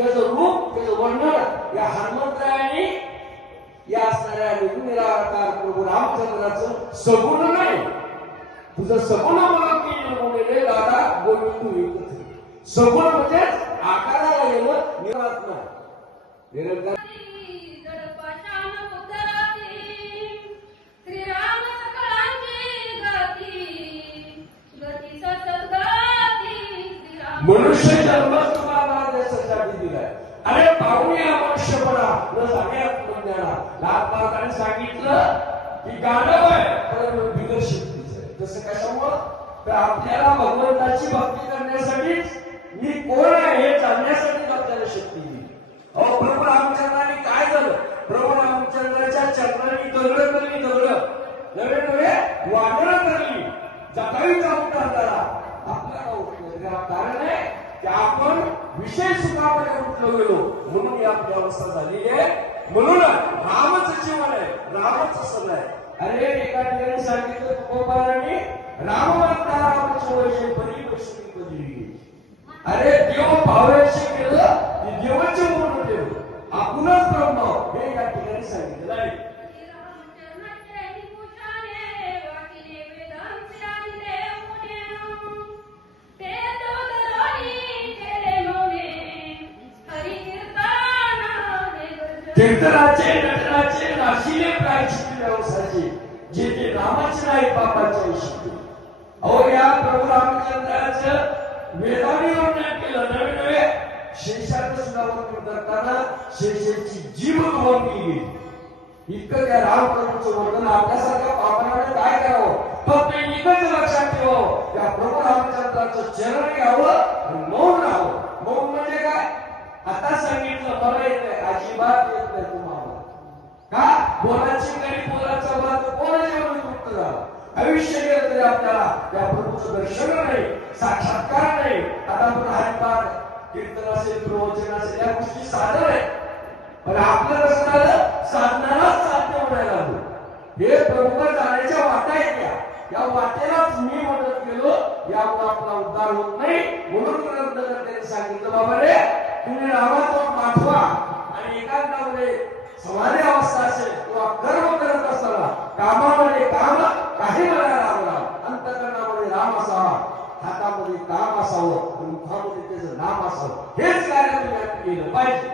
त्याचं रूप त्याचं वर्णन या हनुमंतरायांनी या असणाऱ्या निराकार प्रभू रामचंद्राचं सगुण नाही. तुझं सगुण मला केले दादा गोविंद एकच. सगुण म्हणजे आकाराला येणं निरात्मा निरंकार. मनुष्य जन्म तुम्हाला देशासाठी दिलाय. अरे पाहुणे मनुष्यपणा न सगळ्यात ज्ञाना लाल महाराजांनी सांगितलं की गाणं आहे पण बिगर शक्तीचं आहे. तसं कशामुळं तर आपल्याला भगवंताची भक्ती करण्यासाठीच मी कोण आहे हे जाणण्यासाठी आपल्याला शक्ती दिली. अहो प्रभू रामचंद्राने काय झालं? प्रभू रामचंद्राच्या चरणांनी दगड करली, दगड नवे नवे वादळ करली. जटायूचा उठार झाला. आपल्याला कारण आहे की आपण विषय सुखामध्ये उठलो गेलो म्हणून आपली अवस्था झालेली आहे. म्हणून रामच जीवन आहे, रामच सगळं आहे. अरे एका ठिकाणी सांगितलं तुकोबारांनी राम म्हणता रामच वैशे परी वैष्णवी पदवी. अरे देव भावाशी केलं की देवाचे म्हणून देव आपणच ब्रह्म हे या ठिकाणी सांगितलं आहे. कीर्तनाचे नटनाचे राशीले प्रायश्चित व्यवसायाचे जे ते रामाचे नाही बापाच्या शिकले. अहो या प्रभू रामचंद्राचं वेदाने वर्णन केलं. नवे नवे शेषाचं सुद्धा वर्णन करताना शेषाची जीव गमावली गेली. इतकं त्या रामप्रभूचं वर्णन आपल्यासारख्या पापाने काय करावं? फक्त इतकंच लक्षात ठेवावं त्या प्रभू रामचंद्राचं चरण घ्यावं आणि मौन राहावं. मौन म्हणजे काय? आता सांगितलं मला येत नाही, अजिबात येत नाही तुम्हाला. का बोलाची कडी बोलाचा वाद कोणाच्या मुक्त झाला. आयुष्य गेलं तरी आपल्याला त्या प्रभूचं दर्शन नाही, साक्षात्कार नाही. आता आपण हरिपाठ कीर्तन असेल प्रवचन असेल या गोष्टी साधन आहे पण आपलं कसं झालं? साधनालाच साध्य म्हणायला लागलो. हे प्रभूला जाण्याच्या वाटा आहेत या वाटेलाच मी मदत केलो यामुळे आपला उद्धार होत नाही. म्हणून ग्रंथकर्त्याने सांगितलं बाबा रे तुम्ही रामाचा पाठवा आणि एकांतामध्ये समाधी अवस्था असेल किंवा कर्म करत असताना कामामध्ये काम काही मला राम राम, अंतकरणामध्ये राम असावा, हातामध्ये काम असावं, मुखामध्ये त्याचं नाम असावं. हेच कार्य तुम्ही केलं पाहिजे.